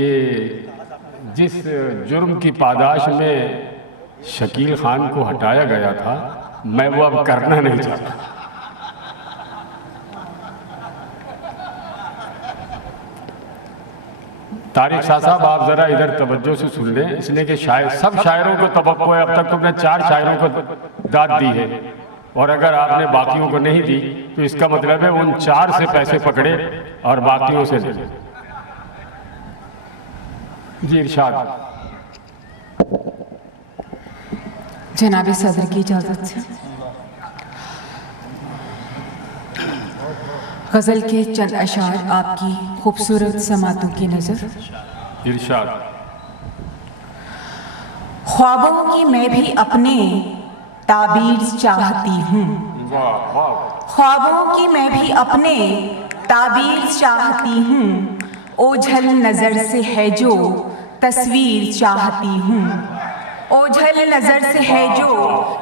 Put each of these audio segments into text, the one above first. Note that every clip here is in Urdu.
کہ جس جرم کی پاداش میں شکیل خان کو ہٹایا گیا تھا میں وہ اب کرنا نہیں چاہتا. طارق شاہ صاحب آپ ذرا ادھر توجہ سے سن لیں، اس لیے کہ سب شاعروں کو توقع ہے، اب تک تو میں 4 شاعروں کو داد دی ہے، اور اگر آپ نے باقیوں کو نہیں دی تو اس کا مطلب ہے ان 4 سے پیسے پکڑے اور باقیوں سے لے. جی ارشاد. جناب صدر کی اجازت سے غزل کے چند اشعار آپ کی خوبصورت سماعتوں کی نظر. ارشاد. خوابوں کی میں بھی اپنے تعبیر چاہتی ہوں، خوابوں کی میں بھی اپنے تعبیر چاہتی ہوں، اوجھل نظر سے ہے جو تصویر چاہتی ہوں، اوجھل نظر سے ہے جو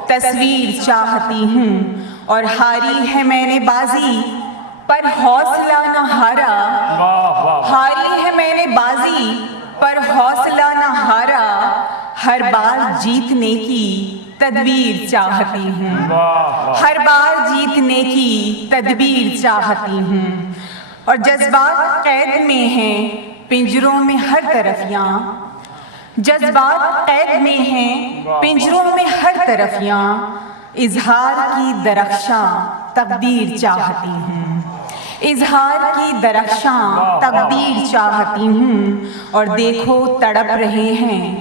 تصویر چاہتی ہوں، اور ہاری ہے میں نے بازی پر حوصلہ نہ ہارا، ہاری ہے میں نے بازی پر حوصلہ نہ ہارا، ہر بار جیتنے کی تدبیر چاہتی ہوں، ہر بار جیتنے کی تدبیر چاہتی ہوں، اور جذبات قید میں ہیں پنجروں میں ہر طرف یہاں، جذبات قید میں ہیں پنجروں میں ہر طرف یہاں، اظہار کی درخشاں تقدیر چاہتی ہوں، اظہار کی درخشاں تقدیر چاہتی ہوں، اور دیکھو تڑپ رہے ہیں،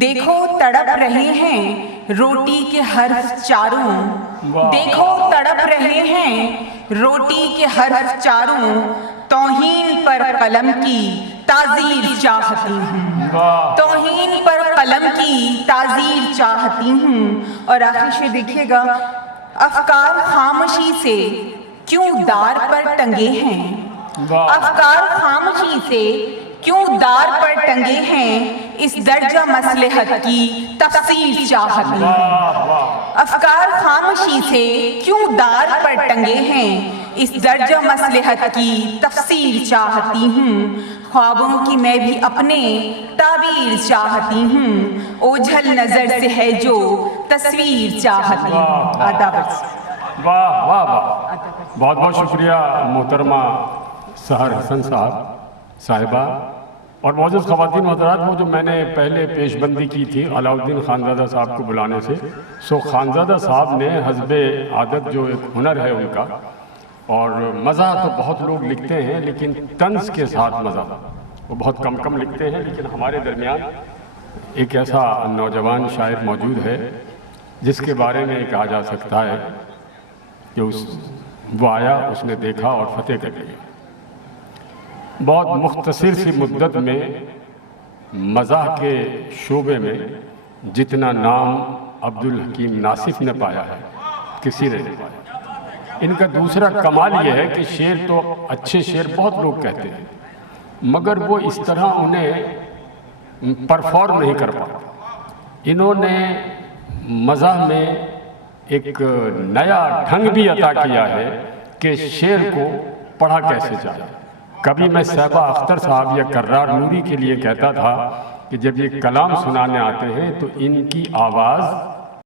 دیکھو تڑپ رہے ہیں روٹی کے حرف چاروں، دیکھو تڑپ رہے ہیں روٹی کے حرف چاروں، توہین پر قلم کی تعزیر چاہتی ہوں، توہین پر قلم کی تعزیر چاہتی ہوں، اور آخر سے دیکھیے گا، افکار خاموشی سے کیوں دار پر ٹنگے ہیں، افکار خاموشی سے کیوں دار پر ٹنگے ہیں، اس درجہ مصلحت کی تفسیر چاہتی ہوں، افکار خاموشی سے کیوں دار پر ٹنگے ہیں، اس درجہ مصلحت کی تفسیر چاہتی ہوں، خوابوں کی میں بھی اپنے تعبیر چاہتی ہوں، اوجھل نظر سے ہے جو تصویر چاہتی ہوں. آداب. واہ واہ واہ، بہت بہت شکریہ محترمہ سحر حسن صاحبہ، اور معزز خواتین و حضرات، وہ جو میں نے پہلے پیش بندی کی تھی علاؤالدین خانزادہ صاحب کو بلانے سے، خانزادہ صاحب نے حسب عادت جو ایک ہنر ہے ان کا، اور مزہ تو بہت لوگ لکھتے ہیں لیکن طنز کے ساتھ مزہ وہ بہت کم لکھتے ہیں، لیکن ہمارے درمیان ایک ایسا نوجوان شاعر موجود ہے جس کے بارے میں کہا جا سکتا ہے کہ وہ آیا، اس نے دیکھا اور فتح کر لیا. بہت مختصر سی مدت میں مزاح کے شعبے میں جتنا نام عبدالحکیم ناصف نے پایا ہے کسی نے نہیں پایا. ان کا دوسرا کمال یہ ہے کہ شعر تو اچھے شعر بہت لوگ کہتے ہیں، مگر وہ اس طرح انہیں پرفارم نہیں کر پاتے. انہوں نے مزاح میں ایک نیا ڈھنگ بھی عطا کیا ہے کہ شعر کو پڑھا کیسے جائے. کبھی میں صحبہ اختر صاحب یا کرار نوری کے لیے کہتا تھا کہ جب یہ کلام سنانے آتے ہیں تو ان کی آواز